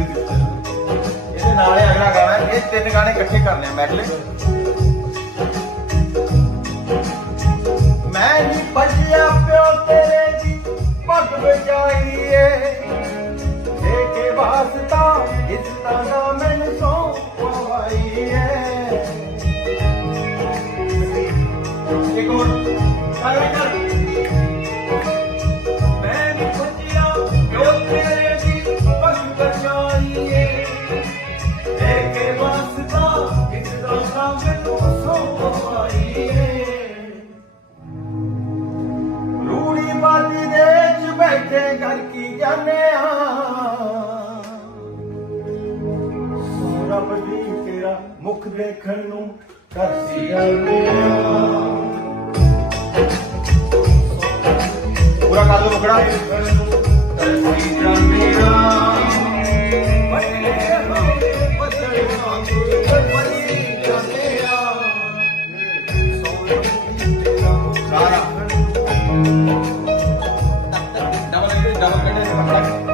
ਇਹਦੇ ਨਾਲ ਹੀ ਅਗਲਾ ਗਾਣਾ, ਇਹ ਤਿੰਨ ਗਾਣੇ ਇਕੱਠੇ ਕਰਨੇ ਆ ਮੈਡਲੇ। ਮੈਂ ਨੀ ਭੱਜਿਆ ਪਿਓ ਤੇਰੇ ਦੀ ਪੱਗ ਬਚਾਈ ਏ, ਦੇ ਕੇ ਵਾਸਤਾ ਇਸ ਤਰ੍ਹਾਂ ਮੈਨੂੰ ਸੌਂ ਪਵਾਈ ਏ। ਇੱਕ ਹੋਰ ਕਰ ਮੈਂ ਨੀ ਭੱਜਿਆ ਪਿਓ ਤੇਰੇ ਦੀ ਪੱਗ ਬਚਾਈ ਏ, ਦੇ ਕੇ ਵਾਸਤਾ ਇਸ ਤਰ੍ਹਾਂ ਮੈਨੂੰ ਸੌਂ ਪਵਾਈ ਏ। ਰੂੜੀ ਬਾਦੀ ਦੇ ਚ ਬੈਠੇ ਘਰ ਕੀ ਜਾਣੇ ਆ, ਰੱਬ ਦੀ ਤੇਰਾ ਮੁਖ ਦੇਖਣ ਨੂੰ ਕਰਦੀ ਜਾਂਦੇ ਆ। ਪੂਰਾ ਕਰ ਦੋ ਮੁਖੜਾ। ਕਰਦੀ ਜਾਂਦੇ ਆ ਸਾਰਾ ਡਬਲ ਕੱਢੇ